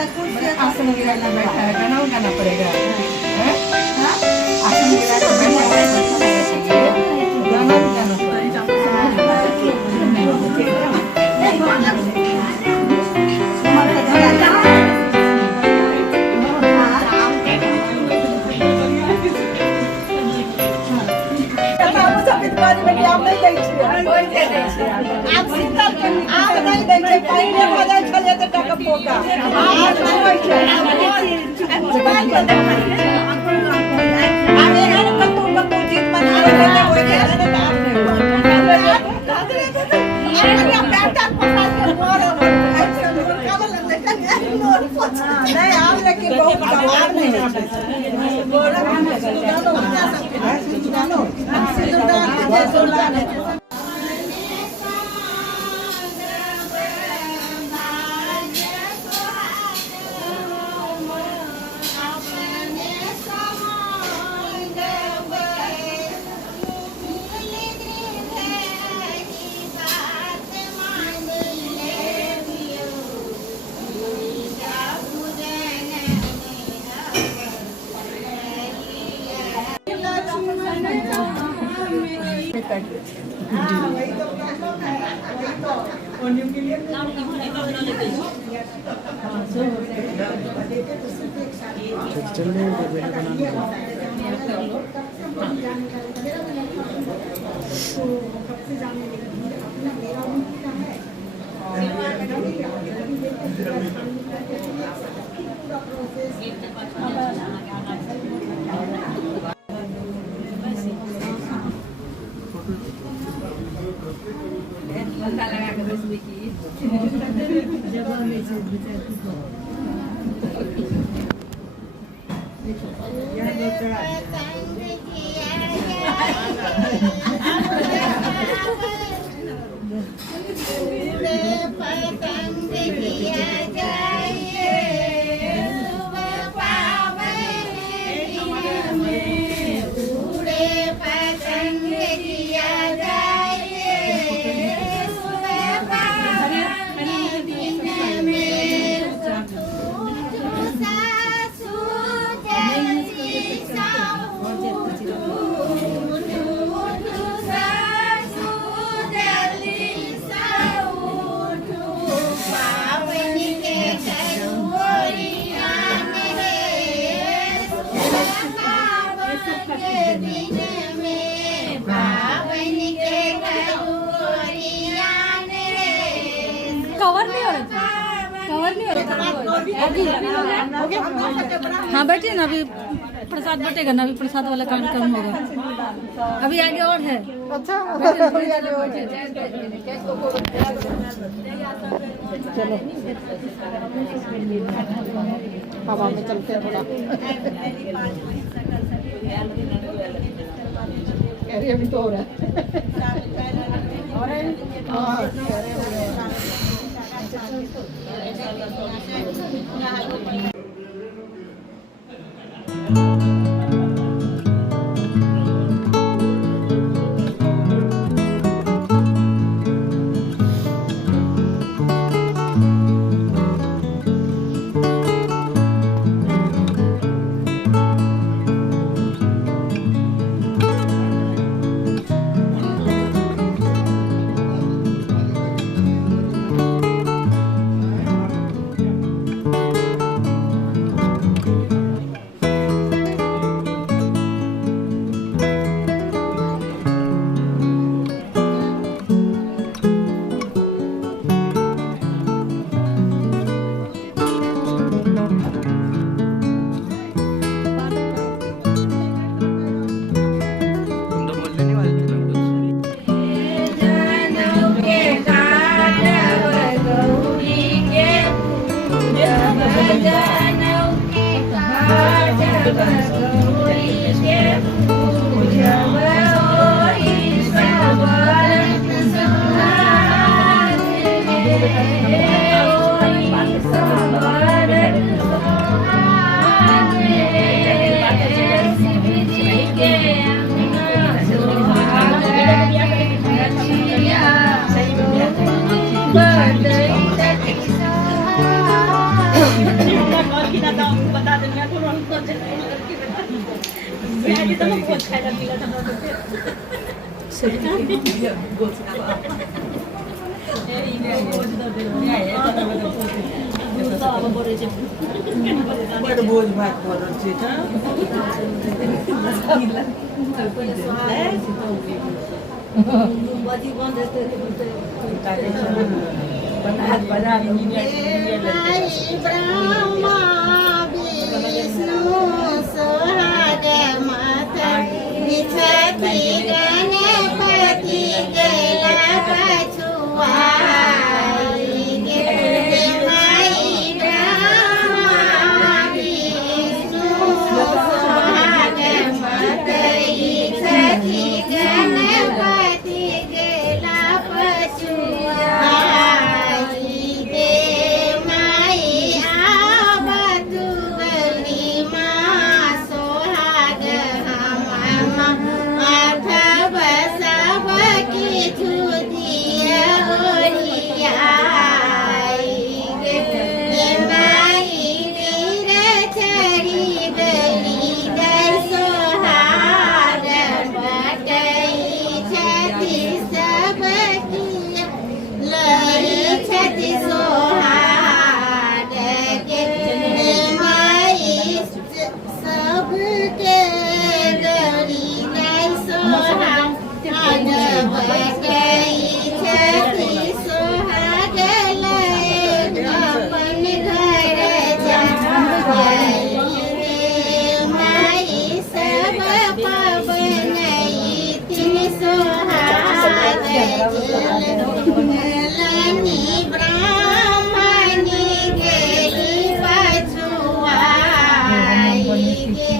आसन गिराना बैठा है, गाना गाना पड़ेगा। आसन गिरा के बैठा है, गाना भी गाना पड़ेगा। हाँ बैठिए ना, अभी प्रसाद बटेगा ना, अभी प्रसाद वाला कार्यक्रम होगा, अभी आगे और है। अच्छा चलो हवा में चलते हैं थोड़ा। अभी तो हो रहा है। बड़ भोज भात करल छै त बाजी बंद हेतै ब्रह्मा विष्णु सोहाग माता छठी गणपति गेला पछुआई गे माई ब्रह्मा विष्णु सोहाग माता छठी गणपति गेला पछुआई गे माई आबतुवली माँ सोहाग हम अथव सब किछु दिया ओरियाई गे माई नीर चढ़ी गली दर सोहाग बटई छथि सब किया लई छथि सोहाग गे माई सबके गली दर सोहाग बटई छथि सोहाग लई अपन घर जाई रे माई सब पवनई तिन सोहाग लनी ब्राह्मणी गेली पछुआई गे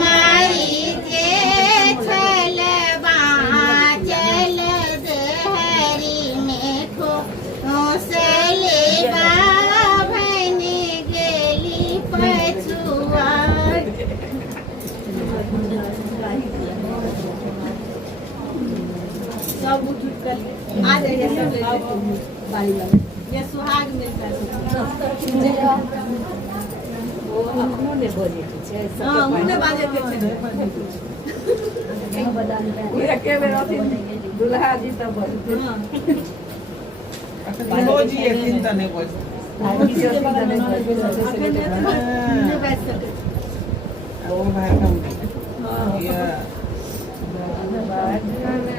माई जे छल बाँचल देहरी में खोसले बाभनी गेली पछुआई सब उठ कर आ जाइए सब बारी वाले ये सुहाग मिलता है मुने बाजे के छे एके बेर अथी दुल्हा जी सब बजते भोज ये तीन तने भोज ओ भाई कम या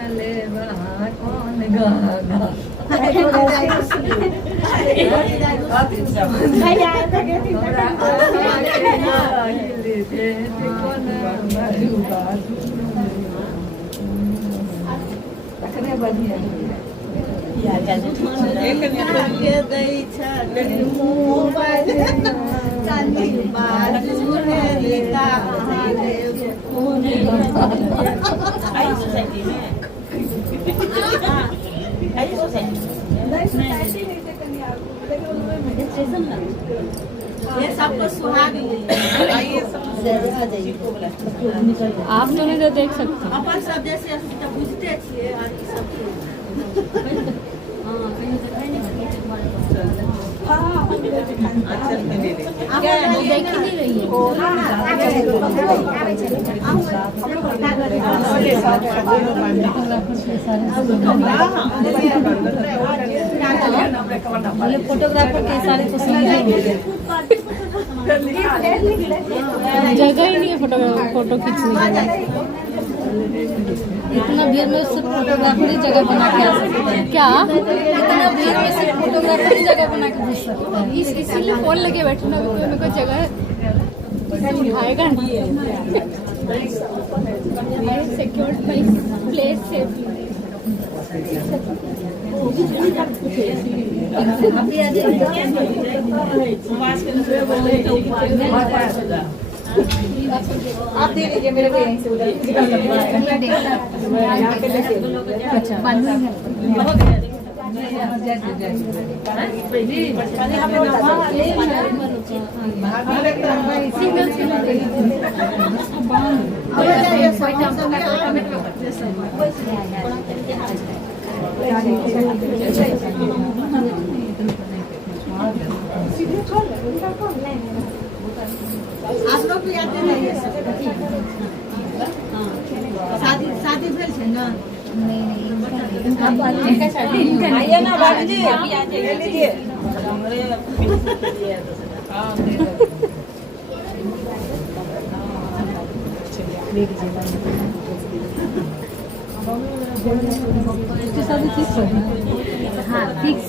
ले बहा कौन गागा एक ने के दई छल मोबाइल चांदी बाजू है लिखा आई सोसाइटी में आई सोसाइटी ये सबको सुहाग आइए सब आप तो नहीं तो देख सकते अपन सब जैसे तो बुझते छिए और ई सब अच्छा में ले ले देख ही नहीं रही है फोटोग्राफर के सारे तस्वीरें जगह ही नहीं है फोटो खींचने के लिए इतना भीड़ में सिर्फ फोटोग्राफर ही जगह बना के आ सकते हैं क्या इतना भीड़ में सिर्फ फोटोग्राफर ही जगह बना के घुस सकता है इसीलिए फोन लेके बैठे ना मेरे को जगह उठाएगा नहीं सिक्योर्ड बाई प्लेस सेफली आप दे दीजिए मेरे को यहीं से उधर अच्छा आप लोग भी आते नहीं आप इनका शादी इनका आइए ना भाभी जी, अभी आ ले जाइए लीजिए। हमारे प्रिंसिपल के लिए है दूसरा। हाँ, दे दो। इसकी शादी फिक्स हो हाँ फिक्स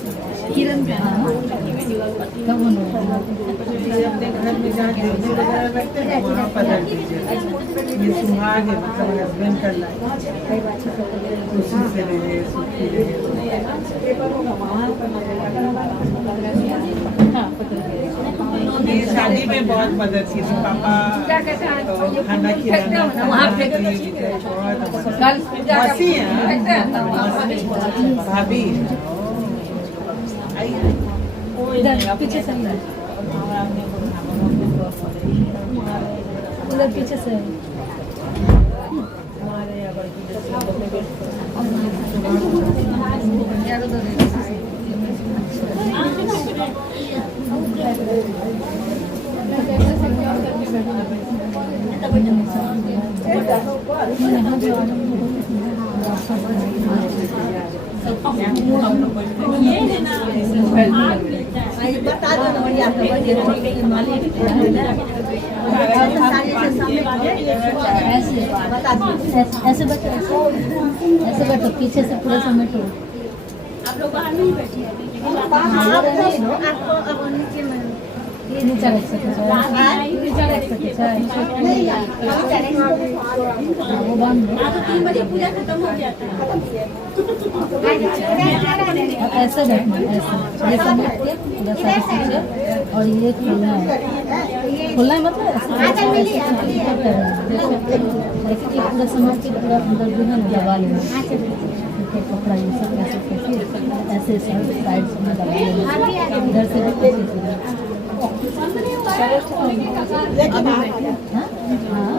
किरण का कब होने वाला ये अपने घर में जहाँ देवी वगैरह रखते हैं वहाँ पर रख दीजिए। ये सुहाग है, मतलब हस्बैंड का लाइफ खुशी से रहे, सुखी रहे। ये शादी में बहुत मदद की थी पापा तो खाना खिलाना मौसी है भाभी इधर पीछे से उधर पीछे से बता दो ना भैया ऐसे बता दो ऐसे बैठो ऐसे बैठो पीछे से पूरा समेटो आप लोग बाहर नहीं बैठिए आपको अब नीचे में ये नीचे रख सकते हो नीचे रख सकते हो वो बंद तो 3 बजे पूजा खत्म हो जाता है। अब ऐसे बैठना ऐसे ये समेट के बस ऐसे पीछे और ये खोलना है मतलब ऐसे ऐसे कि पूरा समेट के पूरा अंदर जो है ना दबा लेना कपड़ा ये सब ऐसे ऐसे साइड से दबा लेना इधर से भी हाँ हाँ